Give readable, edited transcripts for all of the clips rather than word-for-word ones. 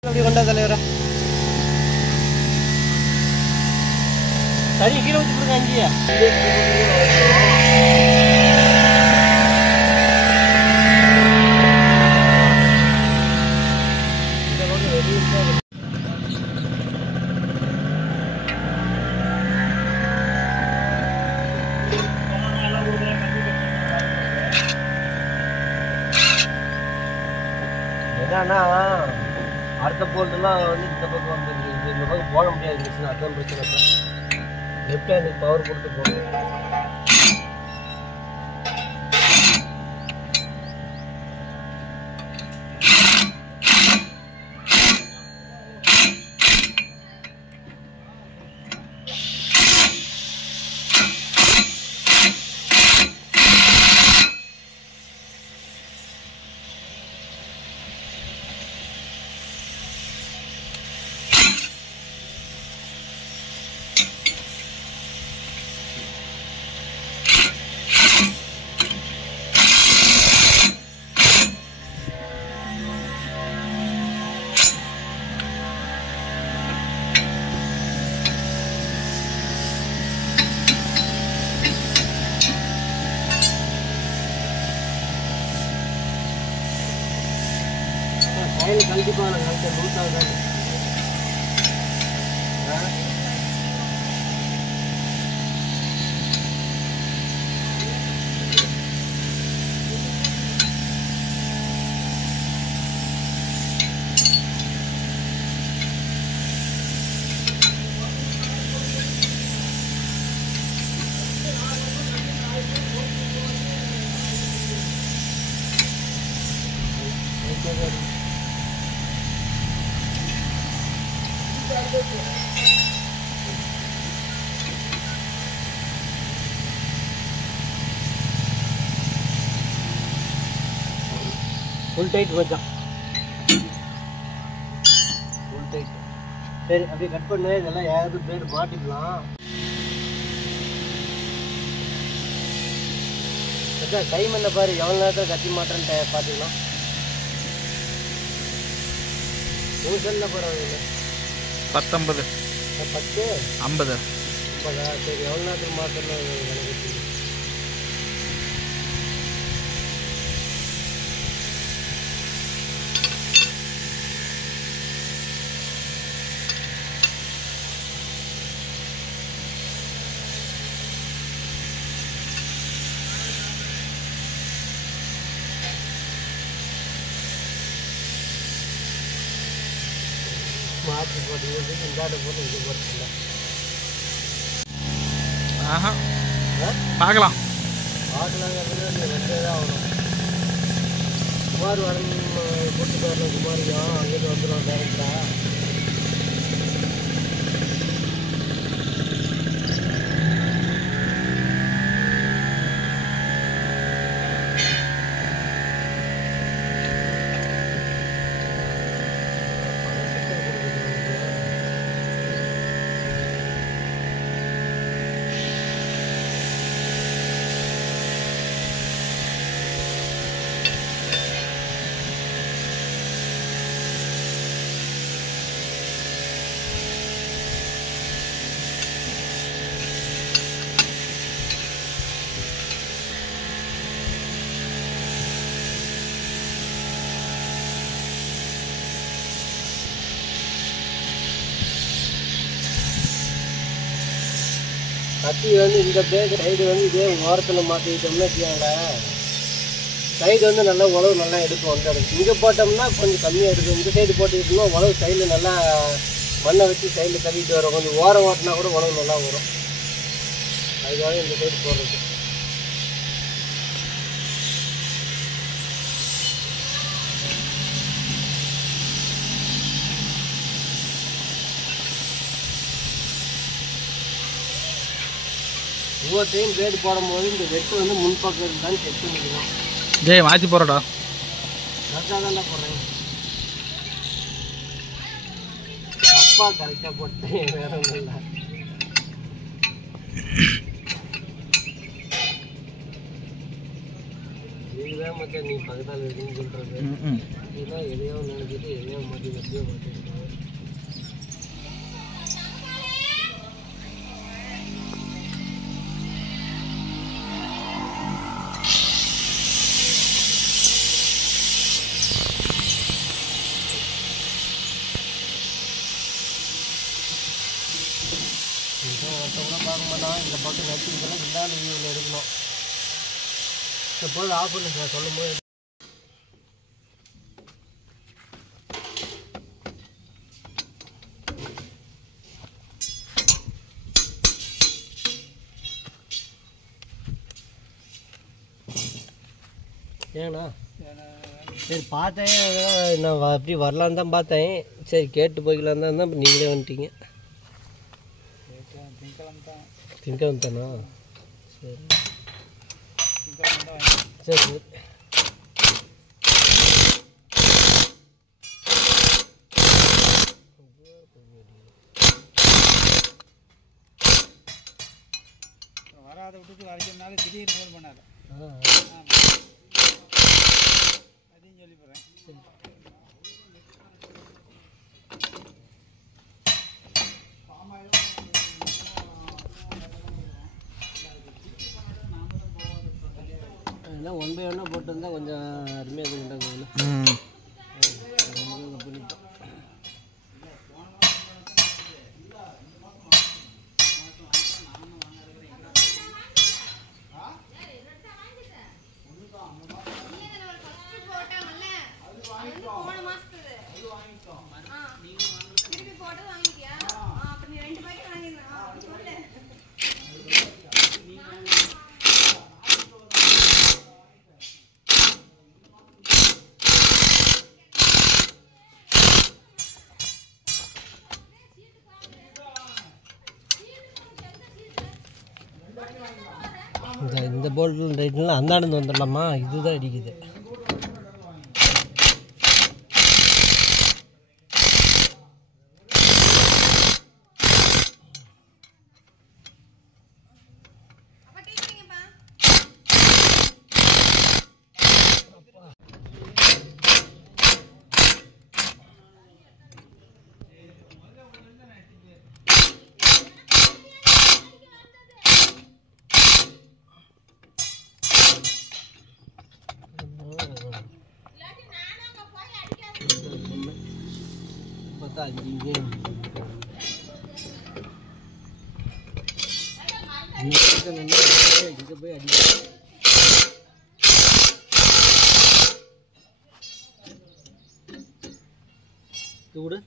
அப்படி கொண்டா தலைவர சரி கீழே வச்சுருங்க அங்கேயே என்னன்னா அடுத்த போல்ட்டெல்லாம் வந்து இந்த பக்கம் வந்துருக்கு இந்த பக்கம் போட முடியாது மிஷின் அதான் பிரச்சனை லெஃப்ட் ஹேண்டுக்கு பவர் கொடுத்து போகணும் கண்டிப்பாக நான் கழிச்சேன் லூஸாக தான் ஃபுல் டைட் வச்சான் ஃபுல் டைட் சரி அப்படியே கட் பண்ணு இதெல்லாம் ஏதாவது பிளேடு மாட்டிக்கலாம் டைம் என்ன பாரு எவ்வளோ நேரத்தில் கட்டி மாட்டேன்னு பார்த்துக்கலாம் ஒரு செல்லில் பரவாயில்ல 19 10 50 சரி எவ்வளோ நேரத்தில் மாற்றணும் எனக்கு மாற்றி போட்டு இந்தாட்ட போட்டு இது போட்டுல பார்க்கலாம் பார்க்கலாங்கிறது வந்தே தான் ஆகணும் குமார் வரணும் கூட்டு வரணும் குமாரியும் அங்கேருந்து வந்துடும் டேரக்டா கத்தி வந்து இந்த பேக் சைடு வந்து இதே ஓரத்தில் மாற்றிக்கிட்டோம்னா வச்சுக்கோங்களேன் சைடு வந்து நல்லா உழவு நல்லா எடுக்கும் அந்த இடத்துக்கு இங்கே போட்டோம்னா கொஞ்சம் கம்மியாக எடுக்கும் இந்த சைடு போட்டுக்கிட்டோம்னா உழவு சைடில் நல்லா மண்ணை வச்சு சைடில் தள்ளிட்டு வரும் கொஞ்சம் ஓரம் ஓட்டினா கூட உழவு நல்லா வரும் அதுக்காக இந்த சைடு போடுறது ஒவ்வொருத்தையும் பிளேடு போடும்போது இந்த வெட்டு வந்து முன்பக்கம் இருந்தாலும் செக் பண்ணிக்கணும் ஜெய் மாற்றி போகிறடா கரெக்டாக தான்டா போடுறேன் தப்பாக கரெக்டாக போட்டேன் வேற ஒன்றும் இல்லை இது தான் மச்சான் நீ பக்கத்தால் இருக்குன்னு சொல்கிறது. இதெல்லாம் எதையோ நினைச்சிட்டு எதையோ மாற்றி எப்படியோ மாற்றிட்டு ஒருத்தவங்களும் பார்க்க மாட்டான். இந்த பக்கம் நச்சுக்கெல்லாம் இல்லாத வியூவில் எடுக்கணும். எப்போது ஆஃப் பண்ணு சார் சொல்லும் போது ஏண்ணா சரி பார்த்தேன். நான் அப்படி வரலான்னு தான் பார்த்தேன். சரி கேட்டு போய்க்கலான்னு தான் இருந்தால் நீங்களே வந்துட்டீங்க. திங்கக்கிழமை தானா? சரி சரி சரி. வராத விட்டுட்டு வரைக்கிறதுனால திடீர்னு ஃபோன் பண்ணாரு. அதையும் சொல்லி போகிறேன். அதெல்லாம் 1 by 1 போட்டு வந்தால் கொஞ்சம் அருமையாக இருக்குண்டாங்க. பண்ணிட்டோம். இந்த போல்ட் ரைட்லாம் அந்தாண்டு வந்துடலாமா? இதுதான் அடிக்குது. இங்கே போய் அடி விடு.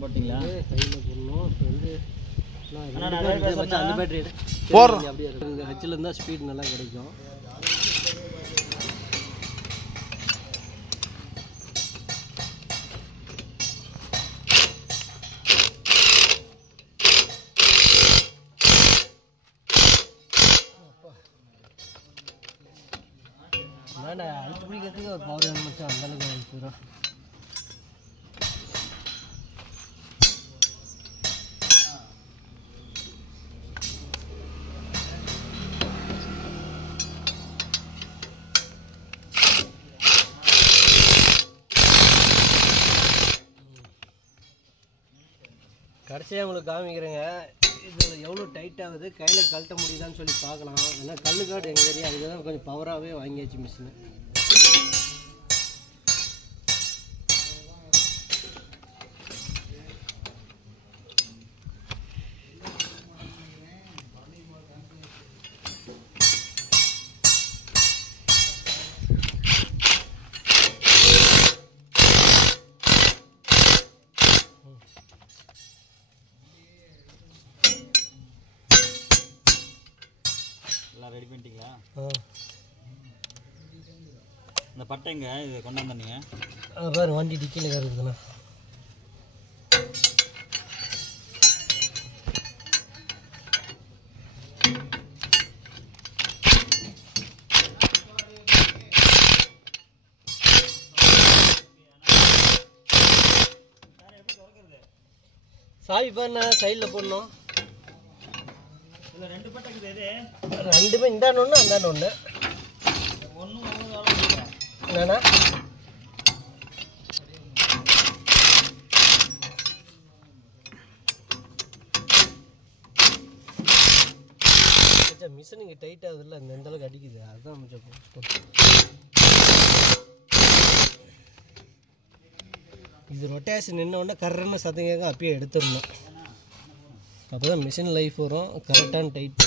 போட்டிங்களா? கையில் போடணும். இப்போ வந்து அந்த பேட்டரி போடுறோம். அப்படியே இருக்குது. ஹெச்சில் இருந்தால் ஸ்பீட் நல்லா கிடைக்கும். வேண்டா அழுத்து பிடிக்கிறதுக்கு ஒரு பவர் வேணும் மச்சான். அந்தளவுக்கு அழுத்துறோம். கடைசியாக உங்களுக்கு காமிக்கிறேங்க. இதில் எவ்வளோ டைட் ஆகுது, கையில் கழட்ட முடியுதான்னு சொல்லி பார்க்கலாம். ஏன்னா கல்லுக்காடு எங்கள் ஏரியா அதுக்கு தான் கொஞ்சம் பவராகவே வாங்கியாச்சு மிஷினு. ரெடி பண்ணிட்டீங்களா? இந்த பட்டைங்க இதை கொண்டாந்தீங்க பாரு வண்டி டிக்கியில் இருக்குதுண்ணா. சாவி பாருண்ணா சைடில் போடணும். இதில் 2 பட்டை இருக்குது. இது ரெண்டுமே இந்தாண்டு ஒன்று அந்தாண்டு ஒன்று. ஒன்றும் ஒவ்வொரு அளவு என்னண்ணா மிஷின் இங்கே டைட் ஆகுதுல்ல, அந்த அளவுக்கு அடிக்குது. அதுதான் கொஞ்சம் இது ரொட்டேஷன் நின்ன உடனே கரெக்டான சத்தம் கேட்க அப்பயே எடுத்துடணும். அப்போ தான் மிஷின் லைஃப் வரும். கரெக்டான டைட்.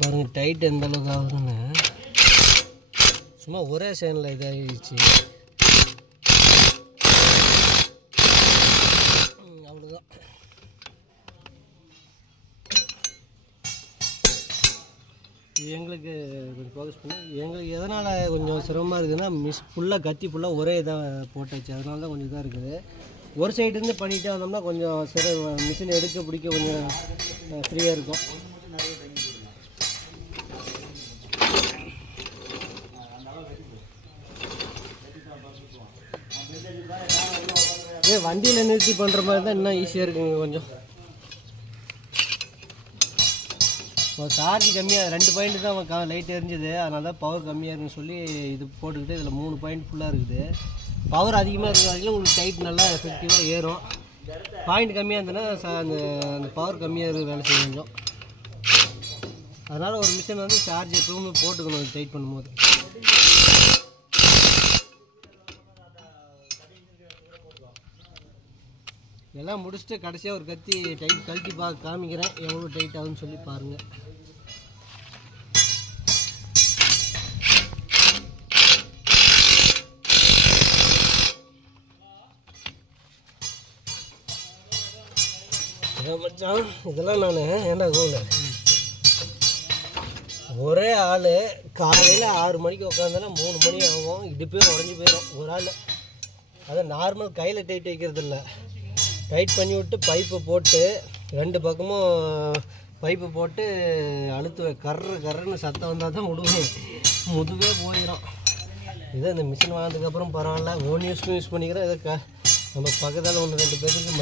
பாருங்க டைட் எந்த அளவுக்கு ஆகுதுன்னு. சும்மா ஒரே சேனில் இதாகிடுச்சு. அவ்வளோதான். எங்களுக்கு கொஞ்சம் ஃபோக்கஸ் பண்ணி எங்களுக்கு எதனால் கொஞ்சம் சிரமமாக இருக்குதுன்னா ஃபுல்லாக கத்தி ஃபுல்லாக ஒரே இதாக போட்டாச்சு. அதனால தான் கொஞ்சம் இதாக இருக்குது. ஒரு சைடுலேருந்து பண்ணிகிட்டே வந்தோம்னா கொஞ்சம் மிஷின் எடுக்க பிடிக்க கொஞ்சம் ஃப்ரீயாக இருக்கும். வண்டியில் நிறுத்தி பண்ணுற மாதிரி தான் இன்னும் ஈஸியாக இருக்குங்க. கொஞ்சம் சார்ஜ் கம்மியாக 2 பாயிண்ட் தான் லைட் எரிஞ்சுது. அதனால தான் பவர் கம்மியாக இருக்குன்னு சொல்லி இது போட்டுக்கிட்டு இதில் 3 பாயிண்ட் ஃபுல்லாக இருக்குது. பவர் அதிகமாக இருக்கிற உங்களுக்கு டைட் நல்லா எஃபெக்டிவாக ஏறும். பாயிண்ட் கம்மியாக இருந்ததுன்னா அந்த பவர் கம்மியாக இருக்கிற வேலை செய்ய கொஞ்சம். அதனால் ஒரு மிஷின் வந்து சார்ஜ் எப்பவுமே போட்டுக்கணும் டைட் பண்ணும்போது. எல்லாம் முடிச்சுட்டு கடைசியாக ஒரு கத்தி டைட் கழட்டி காமிக்கிறேன் எவ்வளோ டைட் ஆகுன்னு சொல்லி பாருங்கள். மச்சான் இதெல்லாம் நான் ஏன்டா கோல ஒரே ஆள் காலையில் 6 மணிக்கு உட்காந்தோன்னா 3 மணி ஆகும். இடுப்பே உடஞ்சி போயிடும் ஒரு ஆள். அதை நார்மல் கையில் டைட் வைக்கிறது இல்லை, டைட் பண்ணி விட்டு பைப்பை போட்டு 2 பக்கமும் பைப்பை போட்டு அழுத்துவேன். கர்றன்னு சத்தம் வந்தால் தான் விடுவேன். முதுவே போயிடும். இதை இந்த மிஷின் வாங்கினதுக்கப்புறம் பரவாயில்ல, ஓன் யூஸ்க்கும் யூஸ் பண்ணிக்கிறேன். இதை நம்ம பக்கத்தால் 1-2 பேருக்கு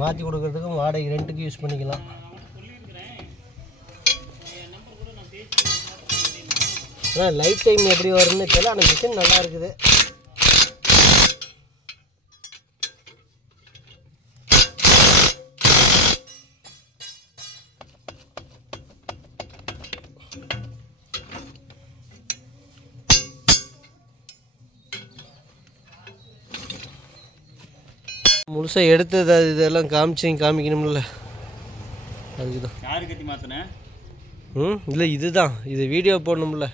மாற்றி கொடுக்கறதுக்கும் வாடகை ரெண்ட்டுக்கு யூஸ் பண்ணிக்கலாம். ஆனால் லைஃப் டைம் எப்படி வரும்னு தெரியல. ஆனால் மிஷின் நல்லா இருக்குது. முழுசாக எடுத்தது இதெல்லாம் காமிக்கணும்ல, அதுக்கு தான். யாரு கத்தி மாற்றினேன்? இல்லை இதுதான், இது வீடியோ போடணும்ல.